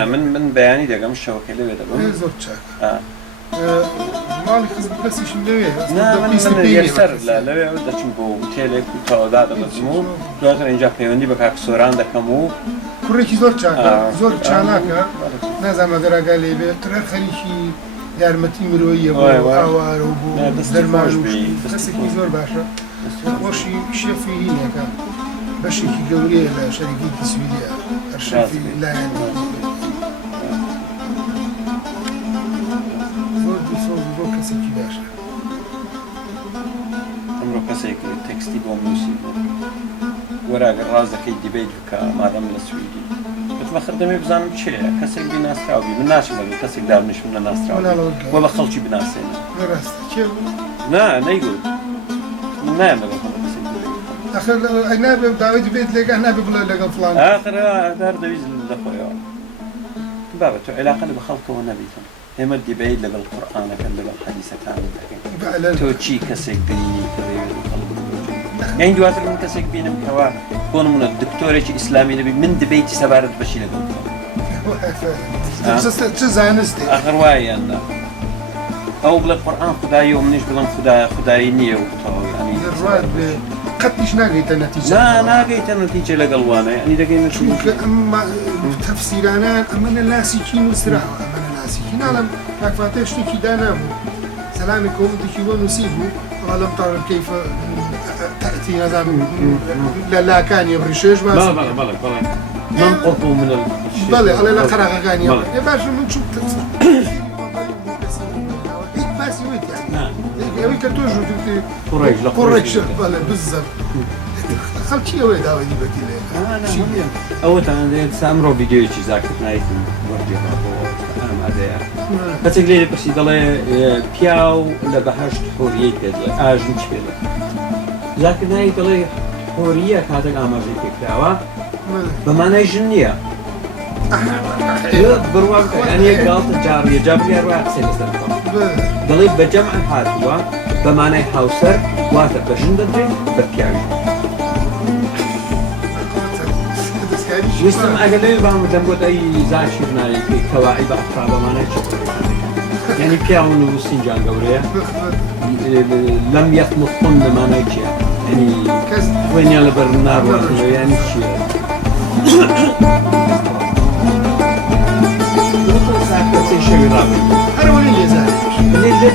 من بياني دقم الشبكة اللي بدأ. زود شاك. مالك خزب بس يشملوه. من يسر لا لا يود تشمبو تيلك وتوضع دمزمو. دواتر إنجا بيوندي بكاك سوران دكمو. كوريكي زود شاك. زود شاناكا. نازم أقدر أقولي بترى خليشي يارمتي مروية وأوار وبو درمانوشي. بس كي زور باشا. وشي شيفي هنا كان. بشي كي قولي لا شركة سويدية. الشيفي لا يعني. كسيكي باشا. أمره كسيك تكستي بوموسي. وراء الرازة كي ديبيت كمادام السويدي. بتمخدمي بزان بشيء كسيك بناس راوي بناش ماله كسيك دار مش من الناس راوي. ولا خلشي بناسين. درست كيف؟ لا نيقول. لا ما آخر أنا بداوي ديبيت لقى أنا بقول لقى فلان. آخر دار دويز للأخويا. بابا تو علاقة بخلق ونبي. هم الدبي لقى القرآن كان لقى الحديث كان توتشي كسيك بيني يعني دواتر من كسيك بيني كوا كون من الدكتور إسلامي نبي من دبيت سبارة بشي لقى تزانستي آخر واي أنا أو بلا القرآن خداي ومنيش بلا خداي نية وقتها يعني الرواد قديش ناقيت النتيجة؟ لا ناقيت النتيجة لقلوانا يعني دقينا شو أما تفسيرانا أما ناسيكين وسرعة سيكين على فاتش تيجي دانا سلامكم تيجي ونسيبه ولم تعرف كيف تأتي هذا لا كان يبرشش بس بلا ننقطه من بلا على لا قرأ كان يا باشا من شو بس يويت يعني يوي كتوجو قريش بلا بالضبط خلتي وين داوي دي بكيله أول تاني سامرو فيديو شيء زاكت نايتين ورجع بس يقولي بس يضل بياو لبهشت حورية كذا أجن شبيله لكن هاي يضل حورية كهذا الأمر في كلاوا بمعنى جنية برواق يعني قالت الجارية جابري أرواح سنة ضل بجمع الحاتوا بمعنى حوسر واتر بجندري بكياوي يستمع أقلي بعمر دمود أي زاشرنا في كواعب أفراد ما نشوف يعني بيعون وسنجان قورية لم يثمطن ما نشوف يعني وين يلا برنار ولا يعني شيء هرولي يزال اللي